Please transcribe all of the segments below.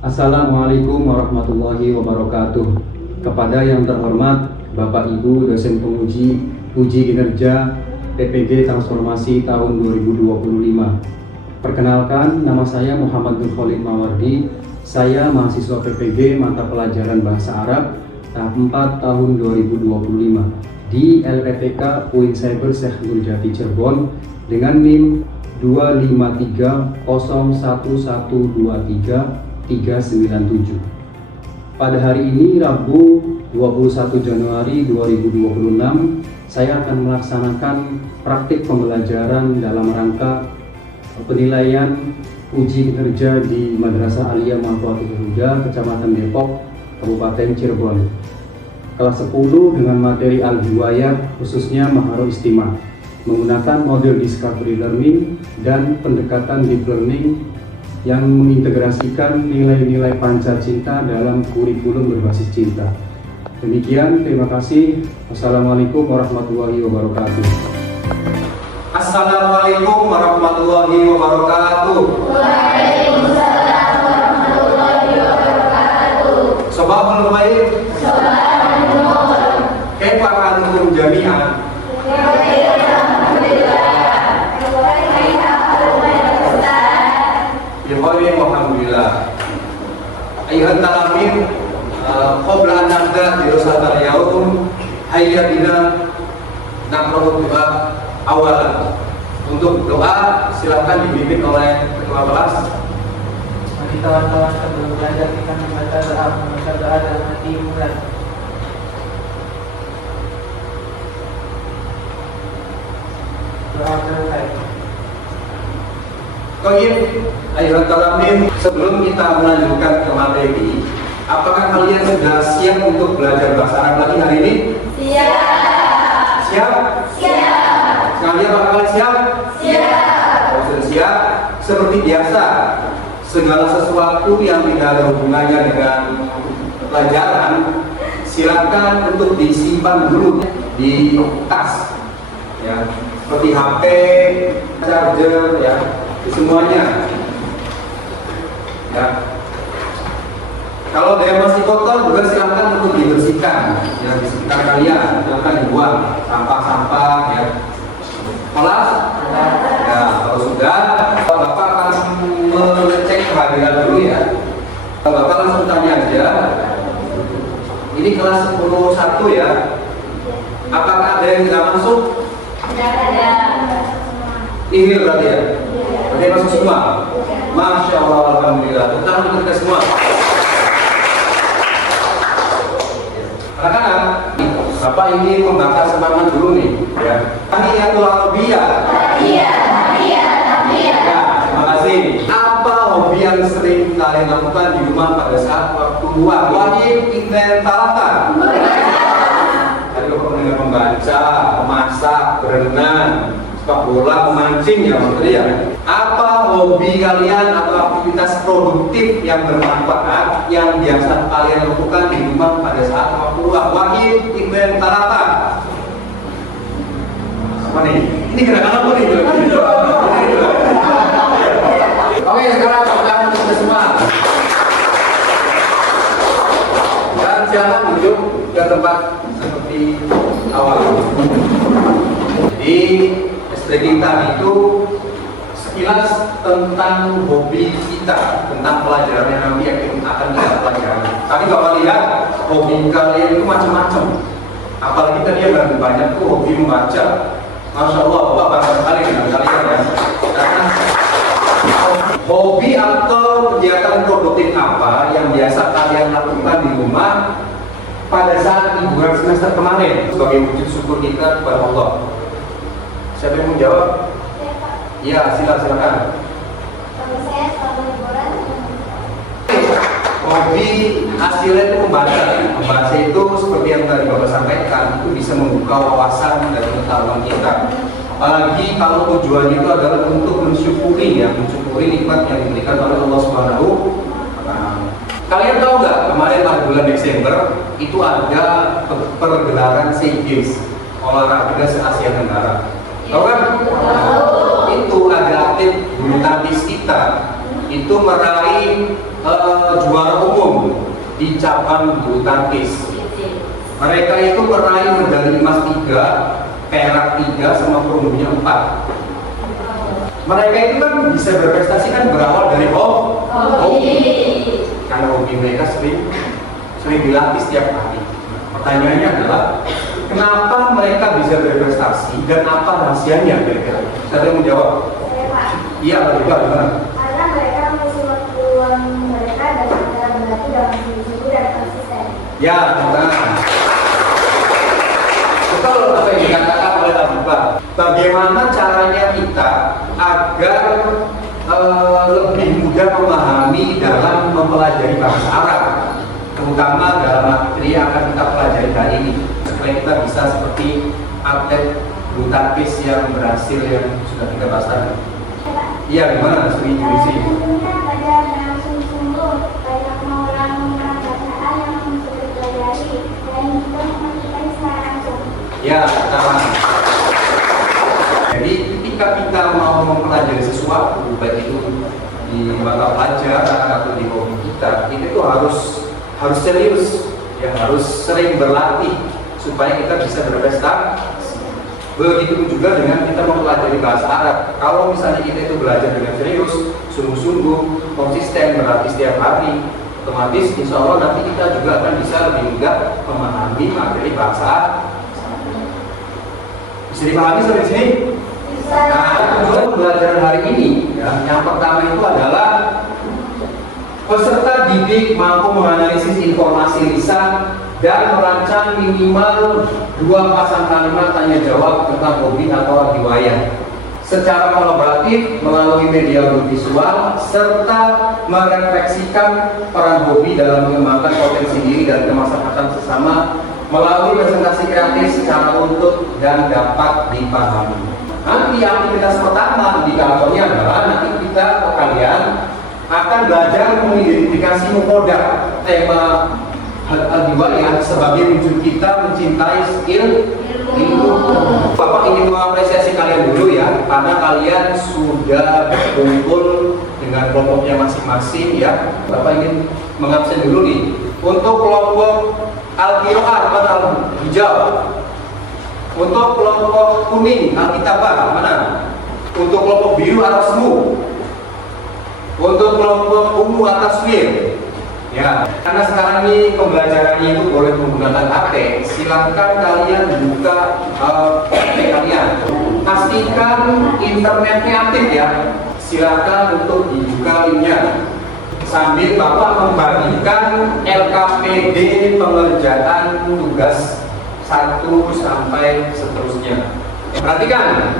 Assalamualaikum warahmatullahi wabarakatuh. Kepada yang terhormat Bapak Ibu dosen penguji uji kinerja PPG Transformasi tahun 2025. Perkenalkan, nama saya Muhammad Nur Khalid Mawardi. Saya mahasiswa PPG mata pelajaran Bahasa Arab tahap 4 tahun 2025 di LPTK UIN Cyber Syekh Nurjati Cirebon dengan NIM 253011123 Pada hari ini Rabu 21 Januari 2026 saya akan melaksanakan praktik pembelajaran dalam rangka penilaian uji kinerja di Madrasah Aliyah Manfaatih Huda, Kecamatan Depok, Kabupaten Cirebon. Kelas 10 dengan materi Al-Hiwayah khususnya Maharul Istimah menggunakan model discovery learning dan pendekatan deep learning yang mengintegrasikan nilai-nilai panca cinta dalam kurikulum berbasis cinta. Demikian, terima kasih. Wassalamualaikum warahmatullahi wabarakatuh. Assalamualaikum warahmatullahi wabarakatuh. Waalaikumsalam warahmatullahi wabarakatuh. Sabahul khair. Sabahul nur. Kaifa antum jami'an? Alhamdulillah. Ayuhat talamin, qabla an nabda dirasat al-yawm, hayya bina naqra'u doa awalan. Untuk doa silakan dipimpin oleh ketua kelas. Bagi kawan-kawan sebelum belajar kita membaca doa dalam hati mulai. Doa selesai. Baik, ayuhat talamin, sebelum kita melanjutkan ke materi, apakah kalian sudah siap untuk belajar bahasa Arab lagi hari ini? Siap. Siap? Siap. Sekalian apakah siap? Siap. Kalau sudah siap, seperti biasa, segala sesuatu yang tidak ada hubungannya dengan pelajaran, silakan untuk disimpan dulu di tas, ya, seperti HP, charger, ya, semuanya. Ya. Kalau ada yang masih kotor juga silakan untuk dibersihkan, ya, di sekitar kalian, silakan dibuang sampah-sampah, ya. Kelas? Ya, kalau sudah, Bapak akan mengecek kehadiran dulu, ya. Bapak langsung tanya aja. Ini kelas 10-1, ya. Apakah ada yang tidak masuk? Tidak ada. Ini berarti, ya. Berarti masuk semua. Masya Allah, alhamdulillah. Kita kita semua. Anak-anak, Bapak ingin membakar semangat dulu nih, ya. Tahiyatul Arabiyah. Iya. Ya, terima kasih. Apa hobi yang sering kalian lakukan di rumah pada saat waktu luang? Wajib inten talatan. Tadi Bapak mendengar membaca, memasak, berenang, sepak bola, memancing, ya maksudnya, ya. Apa hobi kalian atau aktivitas produktif yang bermanfaat yang biasa kalian lakukan di rumah pada saat waktu luang? Wajib inten talatan. Apa nih? Ini gerakan apa nih? Oke, sekarang kita semua. Dan jangan duduk ke tempat seperti awal. Jadi STG kita itu sekilas tentang hobi kita, tentang pelajaran yang nanti akan kita pelajari. Tadi Bapak lihat hobi kalian itu macam-macam. Apalagi tadi yang banyak tuh hobi membaca. Masya Allah, Bapak bangga sekali dengan kalian, ya. Karena hobi atau kegiatan produktif apa yang biasa kalian lakukan di rumah pada saat liburan semester kemarin sebagai wujud syukur kita kepada Allah? Siapa yang mau jawab? Ya, silakan. Kalau saya selama liburan. Hobi hasilnya itu membaca. Membaca itu seperti yang tadi Bapak sampaikan, itu bisa membuka wawasan dan pengetahuan kita. Apalagi kalau tujuannya itu adalah untuk mensyukuri, ya, mensyukuri nikmat yang diberikan oleh Allah Subhanahu wa Ta'ala. Kalian tahu nggak kemarin pada bulan Desember itu ada pergelaran SEA Games olahraga se Asia Tenggara. Tahu kan? Itu ada atlet bulu tangkis kita itu meraih juara umum di cabang bulu tangkis. Mereka itu meraih medali emas 3, perak 3, sama perunggunya 4. Mereka itu kan bisa berprestasi kan berawal dari hobi. Karena hobi mereka sering dilatih setiap hari. Pertanyaannya adalah kenapa mereka bisa berprestasi dan apa rahasianya kira-kira? Siapa yang menjawab? Saya, Pak. Iya, gimana? Karena mereka mengisi waktu luang mereka dengan cara berlatih dalam sungguh-sungguh dan konsisten. Ya, benar. Betul apa yang dikatakan oleh Abuba. Bagaimana caranya kita agar lebih mudah memahami dalam mempelajari bahasa Arab, terutama dalam materi yang akan kita pelajari hari ini, supaya kita bisa seperti atlet bulu tangkis yang berhasil yang sudah kita bahas tadi. Iya, gimana? Setuju sih. Tentunya belajar dengan sungguh-sungguh, banyak mengulang bacaan yang sudah dipelajari, dan juga memastikan secara langsung. Ya, pertama. Jadi ketika kita mau mempelajari sesuatu, baik itu di mata pelajaran atau di hobi kita, itu harus serius, ya harus sering berlatih supaya kita bisa berprestasi. Begitu juga dengan kita mempelajari bahasa Arab. Kalau misalnya kita itu belajar dengan serius, sungguh-sungguh, konsisten, berlatih setiap hari, otomatis insya Allah nanti kita juga akan bisa lebih mudah memahami materi bahasa Arab. Bisa dipahami sampai sini? Bisa. Nah, tujuan pembelajaran hari ini, ya, yang pertama itu adalah peserta didik mampu menganalisis informasi lisan dan merancang minimal 2 pasang kalimat tanya jawab tentang hobi atau riwayat secara kolaboratif melalui media visual serta merefleksikan peran hobi dalam mengembangkan potensi diri dan kemaslahatan sesama melalui presentasi kreatif secara utuh dan dapat dipahami. Nanti aktivitas pertama indikatornya adalah nanti kita kalian akan belajar mengidentifikasi mufrodat tema al-riwayat sebagai wujud kita mencintai skill ilmu. Bapak ingin mengapresiasi kalian dulu ya, karena kalian sudah berkumpul dengan kelompoknya masing-masing ya. Bapak ingin mengabsen dulu nih untuk kelompok al-qiraat pada hijau, untuk kelompok kuning al-kitabah mana, untuk kelompok biru al-rasmu, untuk kelompok ungu at-taswir. Ya, karena sekarang ini pembelajarannya itu boleh menggunakan HP. Silakan kalian buka HP kalian. Pastikan internetnya aktif ya. Silakan untuk dibuka linknya. Sambil Bapak membagikan LKPD pengerjaan tugas 1 sampai seterusnya. Perhatikan,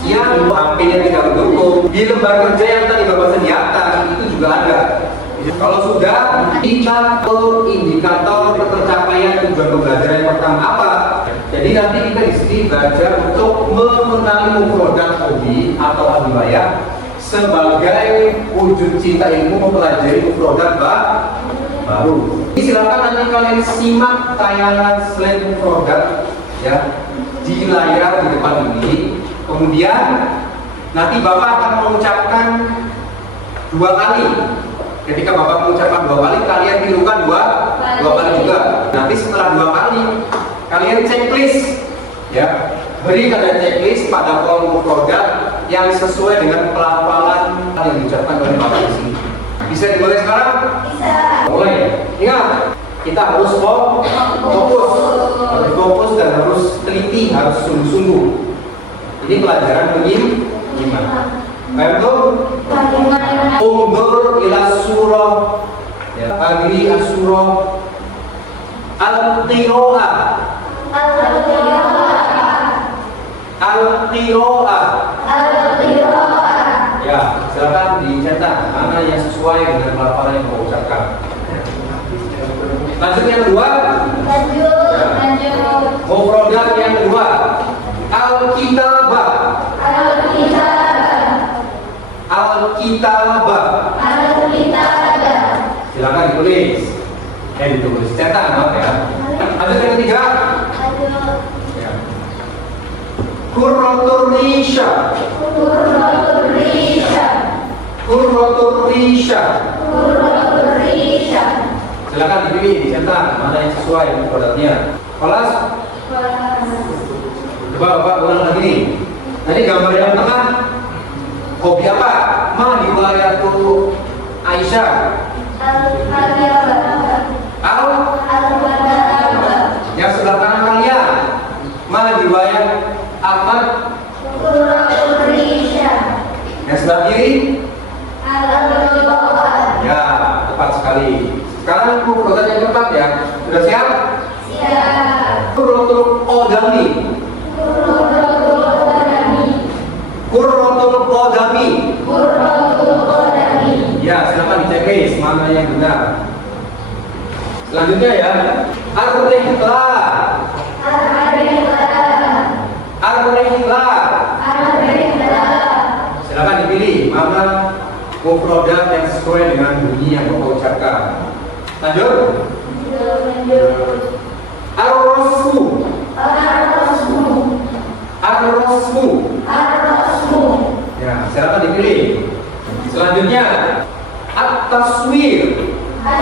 yang HP-nya tidak mendukung di lembar kerja yang tadi Bapak sediakan itu juga ada. Kalau sudah, kita ke indikator tercapaian tujuan pembelajaran yang pertama apa? Jadi nanti kita di sini belajar untuk mengenali mufrodat hobi atau riwayat sebagai wujud cinta ilmu mempelajari mufrodat baru. Silakan nanti kalian simak tayangan slide mufrodat ya di layar di depan ini. Kemudian nanti Bapak akan mengucapkan 2 kali. Ketika Bapak mengucapkan 2 kali, kalian tirukan 2 kali juga. Nanti setelah 2 kali, kalian checklist, ya, beri kalian checklist pada kolom mufrodat yang sesuai dengan pelafalan yang diucapkan oleh Bapak di sini. Bisa dimulai sekarang? Bisa. Mulai. Ingat, kita harus fokus dan harus teliti, harus sungguh-sungguh. Ini pelajaran menyimak. Paham tuh? Undur ila surah ya, agri asurah al-qiraah ya, silakan dicetak mana yang sesuai dengan pelafalan yang mau ucapkan. Lanjut yang kedua, mufrodat yang kedua, al-kitabah. Silakan ditulis. Ditulis. Cetak maaf ya. Lanjut yang ketiga. Ya. Qurratul Risha. Qurratul Risha. Silakan dipilih, dicetak mana yang sesuai mufradatnya. Kelas. Coba Bapak ulang lagi nih. Tadi gambar yang tengah hobi apa? Ma riwayatul Aisyah. Yang sebelah kanan kalian. Ma riwayat Ahmad. Yang sebelah kiri. Ya, tepat sekali. Sekarang mufradat yang keempat ya. Sudah siap? Qurratul Qadami. Ya, silakan dicek guys mana yang benar. Selanjutnya ya, Ar-Rihla. Silakan dipilih mana mufradat yang sesuai dengan bunyi yang Bapak ucapkan. Lanjut. Ar-Rasmu. Ya, silakan dipilih. Selanjutnya At-Taswir. Ya,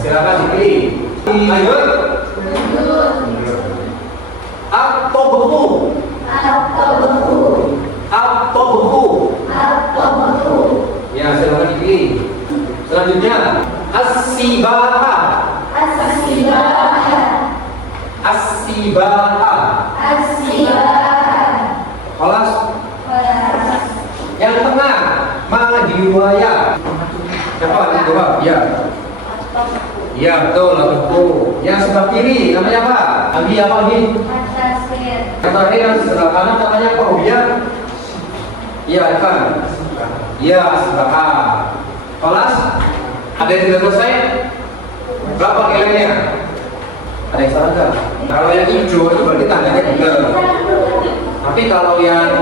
silakan dipilih. Lanjut. At-Tabhu. Ya, silakan dipilih. Selanjutnya As-Sibaha. Kelas. Yang tengah mana riwayat? Siapa yang jawab? Ya. Ya betul, betul. Yang sebelah kiri namanya apa? Abi apa ini? Yang terakhir yang sebelah kanan namanya apa? Hobian? Ya kan. Ya sebelah. Kelas. Ada yang sudah selesai? Berapa nilainya? Ada yang salah nggak? Kalau yang hijau itu berarti tandanya benar. Tapi kalau yang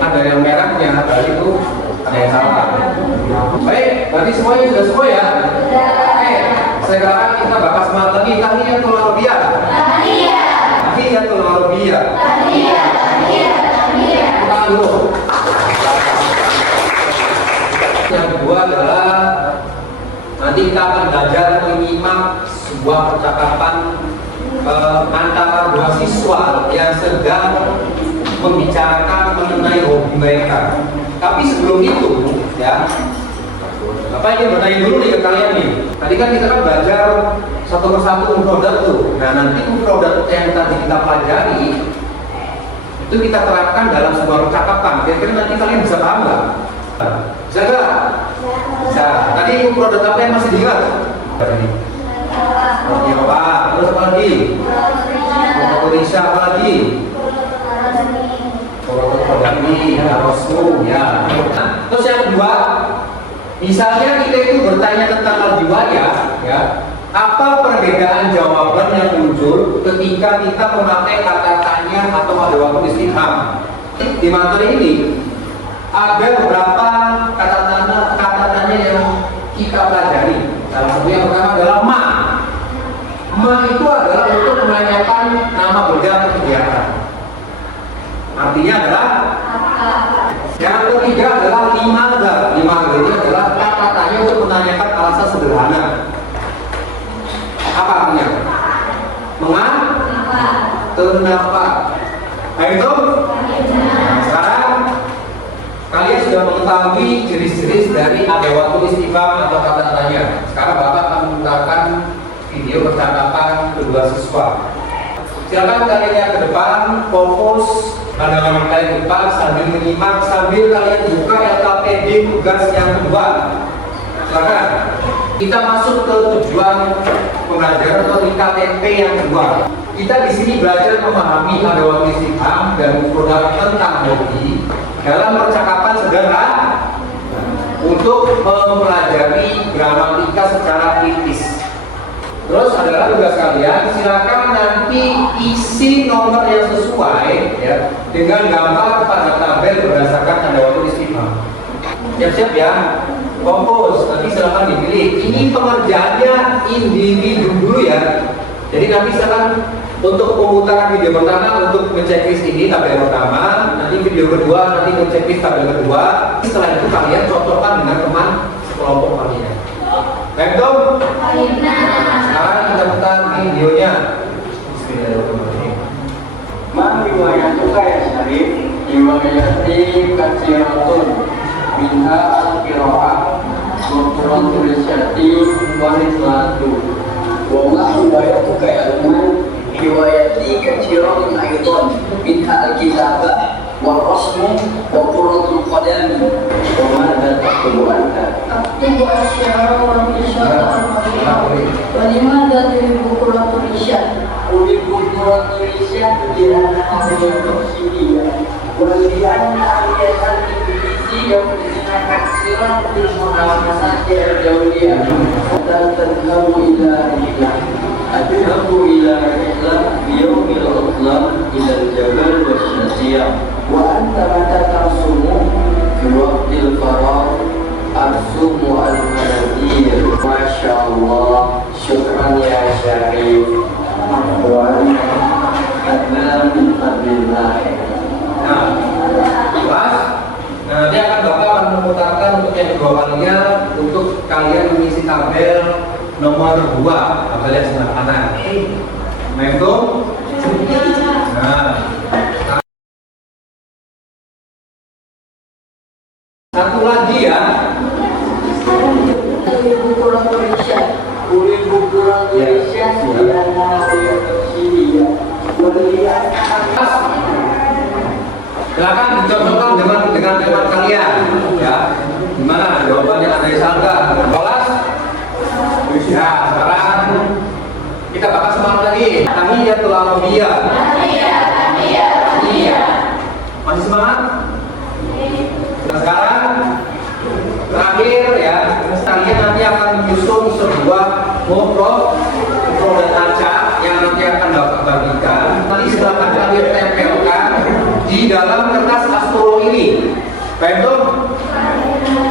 ada yang merahnya berarti itu ada yang salah. Baik, berarti semuanya sudah sesuai ya? Oke, sekarang kita bakal semangat lagi. Tahiyatul Arabiyah. Kita dulu. Yang kedua adalah nanti kita akan belajar menyimak sebuah percakapan antara dua siswa yang sedang membicarakan mengenai hobi mereka. Tapi sebelum itu, ya, Bapak ingin bertanya dulu nih ke kalian nih. Tadi kan kita kan belajar satu persatu mufradat tuh. Nah nanti mufradat yang tadi kita pelajari itu kita terapkan dalam sebuah percakapan. Kira-kira nanti kalian bisa paham nggak? Bisa nggak? Bisa. Tadi mufradat apa yang masih diingat? Roti apa? Terus apa lagi? Indonesia apa lagi? Rasul ya. Terus yang kedua, misalnya kita itu bertanya tentang al-riwayah, ya, apa perbedaan jawaban yang muncul ketika kita memakai kata tanya atau ada waktu istifham? Di materi ini ada beberapa kata tanya yang kita pelajari. Salah satu yang pertama adalah ma. Ma itu adalah untuk menanyakan nama benda atau kegiatan. Artinya adalah yang ketiga adalah limadha. Limadha itu adalah kata tanya untuk menanyakan alasan sederhana. Apa artinya? Mengapa? Kenapa? Nah itu. Nah, sekarang kalian sudah mengetahui jenis-jenis dari adawatul istifham atau kata tanya. Sekarang Bapak akan menggunakan video percakapan kedua siswa. Silakan kalian yang ke depan, fokus pandangan kalian ke depan sambil menyimak, sambil kalian buka LKPD tugas yang kedua. Silakan. Kita masuk ke tujuan pembelajaran atau IKTP yang kedua. Kita di sini belajar memahami adawatul istifham dan mufradat tentang hobi dalam percakapan sederhana untuk mempelajari gramatika secara kritis. Terus adalah tugas kalian, silakan nanti isi nomor yang sesuai ya dengan gambar pada tabel berdasarkan adawatul istifham. Siap-siap ya, fokus. Nanti silakan dipilih. Ini pengerjaannya individu dulu ya. Jadi nanti silakan Untuk pemutaran video pertama untuk menceklis ini tabel pertama, nanti video kedua nanti menceklis tabel kedua. Setelah itu kalian cocokkan dengan teman kelompok kalian. Baik dong? Sekarang kita putar videonya. Bismillahirrahmanirrahim. Ma riwayatuka ya Syarif, riwayati katsiratun minha al-qira'ah wa qur'atul isyati wa rislatu. Wa ma riwayatuka ya Alman, riwayati katsiratun aydan minha al-kitabah wa rasmu wa qur'atul qadami. Wa ma taqulu anta? أكتب الشعر والنشاط ولماذا تحب قرة الرشاد؟ أريد قرة الإسلام لأنها عملية تفسيرية ولأن عملية الإنجليزية منها كثيرا في المنافسات الدولية حتى تذهب إلى رحلة أذهب إلى رحلة بيوم العطلة إلى الجبل والشجيع وأنت متى ترسم في وقت الفراغ أرسم المناديل ما شاء الله شكرا يا شريف Nah, jelas. Nanti akan Bapak akan memutarkan untuk yang kedua kalinya untuk kalian mengisi tabel nomor 2, tabel yang sebelah kanan. Mentum. Nah, satu lagi ya. تحب قرة الرشاد أريد قرة الإسلام لأنها عملية تفسيرية ولأن Silakan dicocokkan dengan teman kalian, ya. Gimana jawabannya ada yang salah? Kelas? Ya, sekarang kita bakal semangat lagi. Tahiyatul Arabiyah. Iya. Masih semangat? Nah, sekarang terakhir ya, kalian nanti akan menyusun sebuah mufrad dan acak yang nanti akan Bapak bagikan. Nanti silakan kalian tempelkan di dalam kertas astro ini. Baik dong?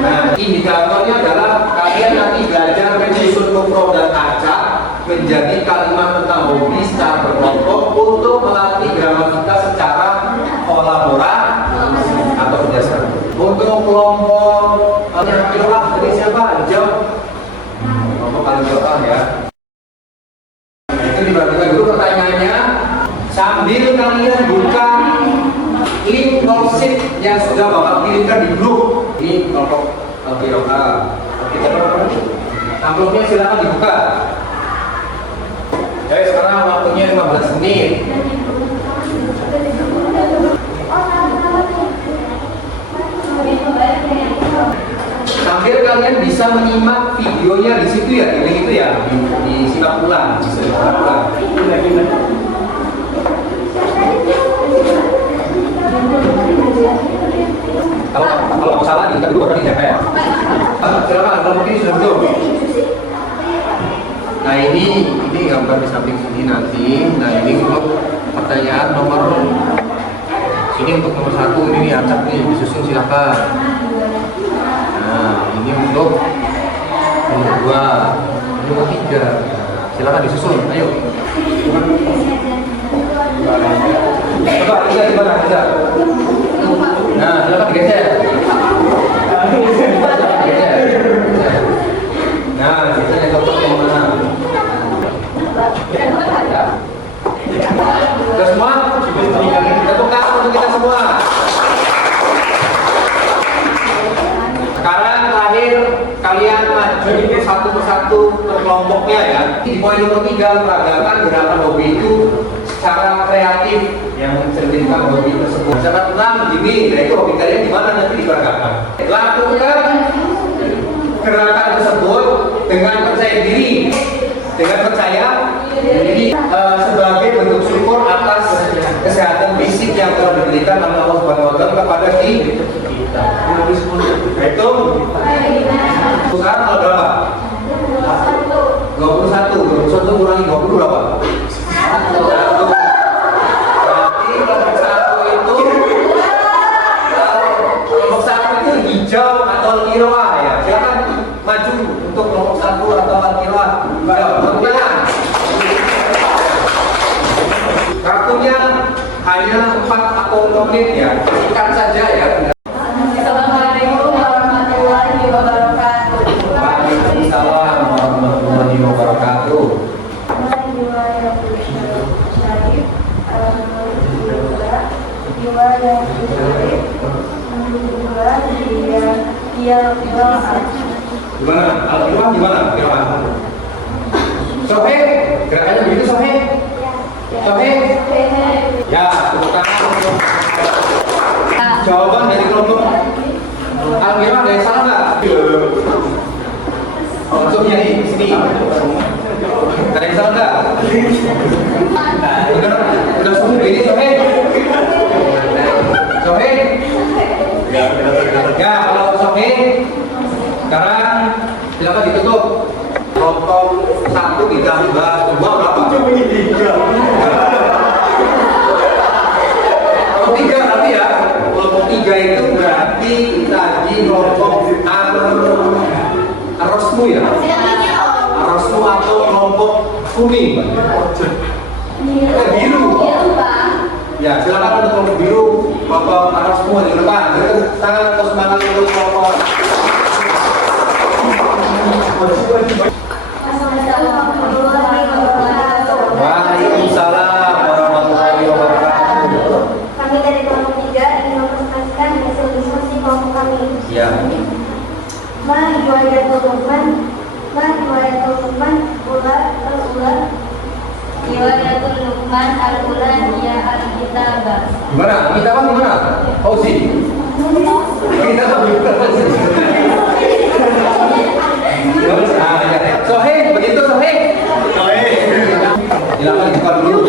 Nah, indikatornya adalah kalian nanti belajar menyusun mufrad dan acak menjadi kalimat tentang hobi secara berkelompok untuk melatih gramatika secara kolaborasi atau kerjasama. Untuk kelompok kira dari siapa? Jawab. Kelompok paling jawab ya. Itu diperhatikan dulu pertanyaannya sambil kalian buka link worksheet yang sudah Bapak kirimkan di grup. Ini kelompok Al-Qira'ah. Amplopnya silakan dibuka. Jadi sekarang waktunya 15 menit. Sambil kalian bisa menyimak videonya di situ ya, di link itu ya, disimak ulang, bisa disimak ulang. Kalau salah diingat dulu baru dijaga ya. Silakan, kalau mungkin sudah betul. Nah ini gambar di samping sini nanti. Nah ini untuk pertanyaan nomor sini untuk nomor 1 ini acak nih disusun silakan. Nah ini untuk nomor 2, nomor 3 silakan disusun. Ayo. Coba lihat di mana kita. Nah silakan digeser. Nah kita yang cocok yang mana? Sudah semua? Tepuk tangan untuk kita semua. Sekarang terakhir kalian maju satu persatu ke kelompoknya ya. Di poin nomor 3 peragakan gerakan hobi itu secara kreatif yang mencerminkan hobi tersebut. Cara tenang begini, yaitu hobi kalian di mana nanti diperagakan. Lakukan gerakan tersebut dengan percaya diri, sebagai bentuk syukur atas kesehatan fisik yang telah diberikan oleh Allah Subhanahu wa taala kepada kita. Itu sekarang kalau berapa? 21 kurangi 20 berapa? 1. Berarti kelompok 1 itu hijau atau al-qira'ah ya. Silakan maju untuk kelompok 1 atau al-qira'ah. Tepuk tangan. hanya 4 atau 5 menit ya, singkat saja ya. Assalamualaikum warahmatullahi wabarakatuh. Waalaikumsalam warahmatullahi wabarakatuh. Gimana? Al-Quran gimana? Gimana? Sohe, gerakannya begitu Sohe. Sohe. Ya, tepuk tangan untuk jawaban dari kelompok Al-Quran. Ada yang salah nggak? Untuk nyanyi sini. Ada yang salah nggak? Udah semua ini Sohe. Sohe. Ya, kalau Sohe sekarang silakan ditutup. Kelompok 1 ditambah 2 berapa? Cuma 3. Kalau 3 tapi ya, kelompok 3 itu berarti tadi kelompok Arosmu ya? Arosmu atau kelompok kuning? Biru. Ya, silakan untuk kelompok biru, kelompok Arosmu di depan. Tangan atau semangat untuk kelompok. Waalaikumsalam warahmatullahi wabarakatuh. Kami dari kelompok 3 ingin mempresentasikan hasil diskusi kelompok kami. Ya. Ma riwayatul Luqman ular riwayatul Luqman al-ulan ya al-kitabah. Gimana? Kita apa gimana? Fauzi. Kita apa Fauzi? Sohe, begitu Sohe. Sohe. Silakan dibuka dulu.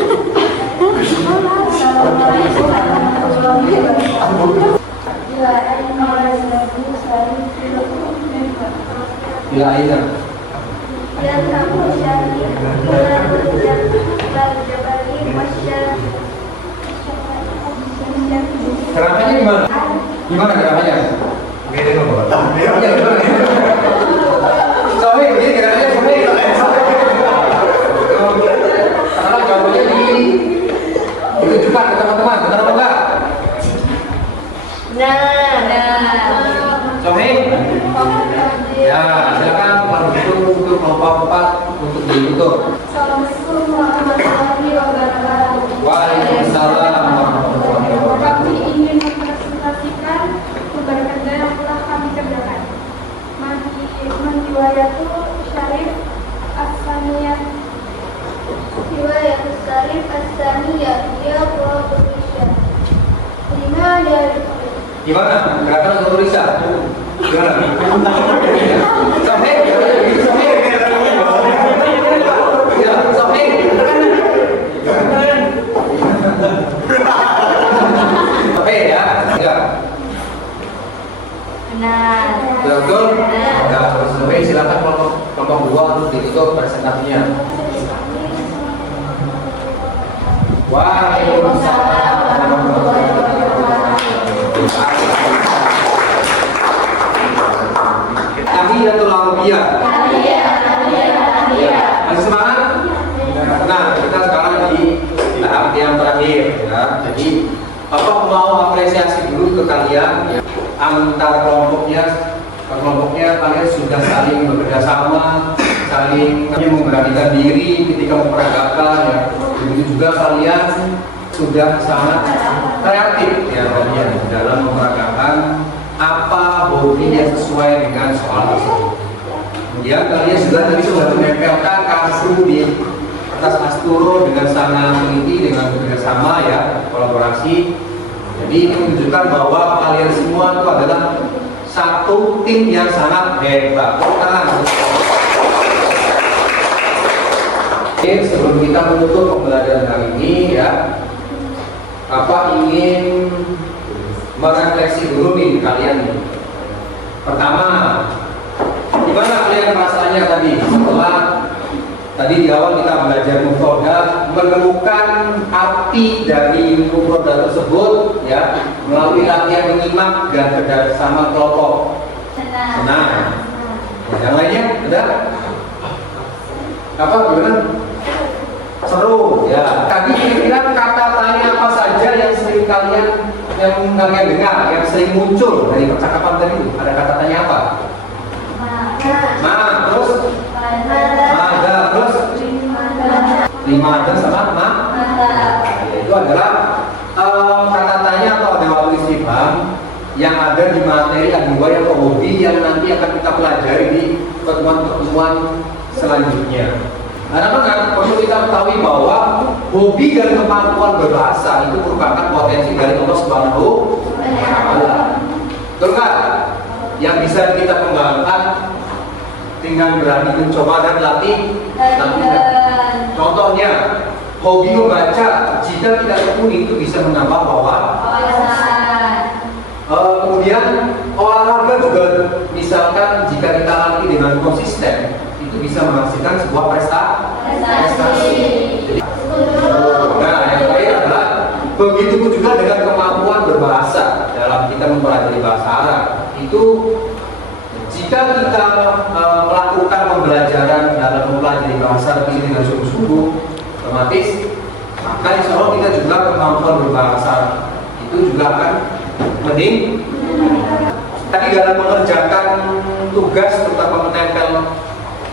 Bila Aisyah. Dan kamu syari Gerakannya gimana? Gimana gerakannya? Sohe, begini gerakannya Sohe. Sekarang jawabannya ditujukan ke teman-teman, benar apa enggak? Sohe? Ya, silakan kalau begitu untuk kelompok 4 untuk ditutup. Assalamualaikum warahmatullahi wabarakatuh. Waalaikumsalam warahmatullahi wabarakatuh. Kami ingin mempresentasikan keberkahan yang telah kami kerjakan. Riwayatul Syarif As-Saniyah. Riwayatul Syarif As-Saniyah. Dia kelompok Isya. 5 dari Gimana? Gerakan untuk Risa? Gimana? Sohe? Sohe? Ya, Sohe? Sohe ya? Ya. Benar. Betul? Ya, Sohe silakan kelompok 2 untuk ditutup presentasinya. Waalaikumsalam warahmatullahi wabarakatuh. Tahiyatul Arabiyah. Masih semangat? Nah, kita sekarang di tahap yang terakhir ya. Jadi, Bapak mau apresiasi dulu ke kalian ya. Antar kelompoknya kalian sudah saling bekerja sama, saling memberanikan diri ketika memperagakan ya. Begitu juga kalian sudah sangat kreatif ya kalian dalam memperagakan apa hobi yang sesuai dengan soal tersebut. Kemudian kalian juga tadi sudah menempelkan kartu di kertas asturo dengan sangat teliti, dengan bekerjasama ya, kolaborasi. Jadi ini menunjukkan bahwa kalian semua itu adalah satu tim yang sangat hebat. Oke, sebelum kita menutup pembelajaran hari ini ya, Bapak ingin merefleksi dulu nih kalian nih. Pertama, gimana kalian perasaannya tadi setelah tadi di awal kita belajar mufrodah, menemukan arti dari mufrodah tersebut ya melalui latihan menyimak dan bersama kelompok. Senang. Yang lainnya ada? Apa gimana? Seru ya. Tadi kira-kira kata tanya apa saja yang kalian dengar, yang sering muncul dari percakapan tadi itu? Ada kata tanya apa? Terus? Ada, terus? Limada sama itu adalah kata tanya atau ada waktu istifham yang ada di materi adwaya atau hobi yang nanti akan kita pelajari di pertemuan-pertemuan selanjutnya. Anak-anak perlu kita ketahui bahwa hobi dan kemampuan berbahasa itu merupakan potensi dari Allah Subhanahu wa Ta'ala. Betul kan? Yang bisa kita kembangkan dengan berani mencoba dan latihan. Contohnya, hobi membaca jika tidak tekuni itu bisa menambah wawasan. Kemudian olahraga juga, misalkan jika kita latih dengan konsisten, itu bisa menghasilkan sebuah prestasi. Nah, yang terakhir adalah begitu juga dengan kemampuan berbahasa dalam kita mempelajari bahasa Arab. Itu jika kita melakukan pembelajaran dalam mempelajari bahasa ini dengan sungguh-sungguh, otomatis maka insya Allah kita juga kemampuan berbahasa itu juga akan mending. Tadi dalam mengerjakan tugas terutama menempel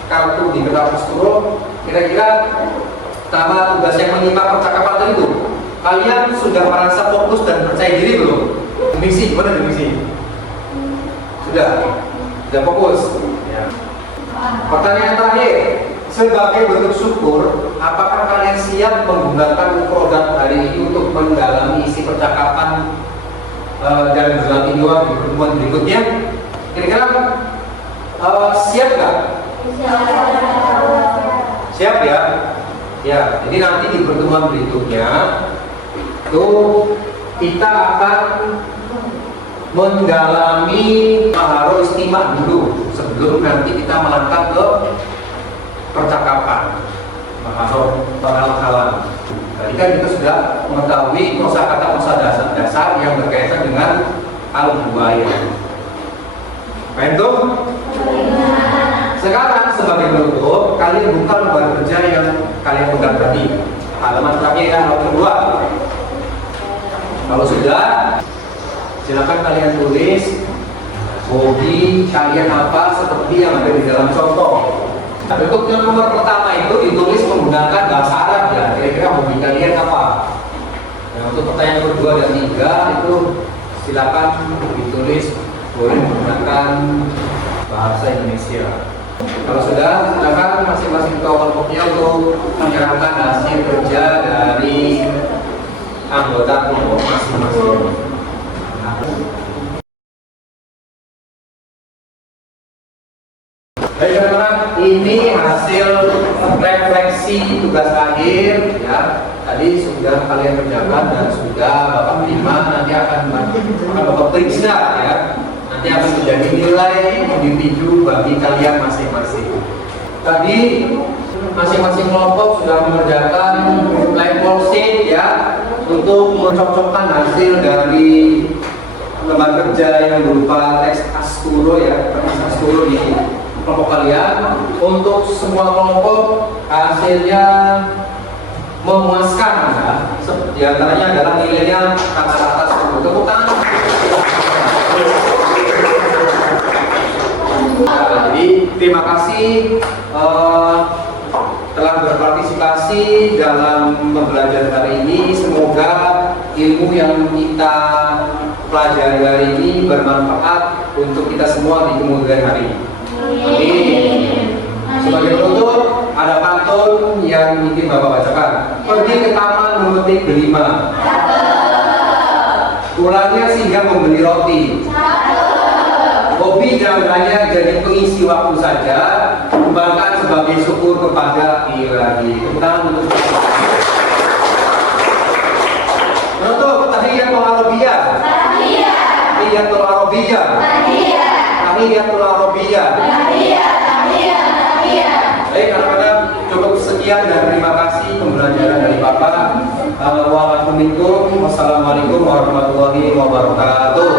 kartu di kertas skuro, kira-kira sama tugas yang menyimak percakapan tadi itu, kalian sudah merasa fokus dan percaya diri belum? Misi, gimana misi? Sudah fokus. Ya. Pertanyaan terakhir, sebagai bentuk syukur, apakah kalian siap menggunakan produk hari ini untuk mendalami isi percakapan dan berlatih doa di pertemuan berikutnya? Kira-kira siap nggak? Siap ya? Ya, jadi nanti di pertemuan berikutnya itu kita akan mendalami maharul istimah dulu sebelum nanti kita melangkah ke percakapan maharul kalam. Tadi kan kita sudah mengetahui kosakata dasar yang berkaitan dengan al-buaya. Itu? Sekarang sebagai penutup, kalian buka lembar kerja yang kalian pegang tadi. Halaman terakhir dan halaman kedua. Kalau sudah, silakan kalian tulis hobi kalian apa seperti yang ada di dalam contoh. Bentuk yang nomor pertama itu ditulis menggunakan bahasa Arab ya. Kira-kira hobi kalian apa? Nah, untuk pertanyaan kedua dan tiga itu silakan ditulis boleh menggunakan bahasa Indonesia. Kalau sudah, silakan masing-masing kelompoknya untuk menyerahkan hasil kerja dari anggota kelompok masing-masing. Baik teman-teman, ini hasil refleksi tugas akhir ya. Tadi sudah kalian kerjakan dan sudah Bapak terima, nanti akan Bapak periksa ya. Nanti akan menjadi nilai individu bagi kalian masing-masing. Tadi masing-masing kelompok sudah mengerjakan level sheet ya untuk mencocokkan hasil dari lembar kerja yang berupa teks askuro ya, teks askuro di kelompok kalian. Untuk semua kelompok hasilnya memuaskan ya. Di antaranya adalah nilainya rata-rata 10. Tepuk tangan. Nah, jadi terima kasih telah berpartisipasi dalam pembelajaran hari ini. Semoga ilmu yang kita pelajari hari ini bermanfaat untuk kita semua di kemudian hari. Amin. Sebagai penutup, ada pantun yang ingin Bapak bacakan. Pergi ke taman memetik delima. Pulangnya singgah membeli roti. Hobi jangan hanya jadi pengisi waktu saja, kembangkan sebagai syukur kepada Ilahi. Penutup tahiyatul arabiyah. Tahiyatul arabiyah. Tahiyatul arabiyah. Baik, anak-anak, cukup sekian dan terima kasih pembelajaran dari Bapak. Wassalamualaikum warahmatullahi wabarakatuh.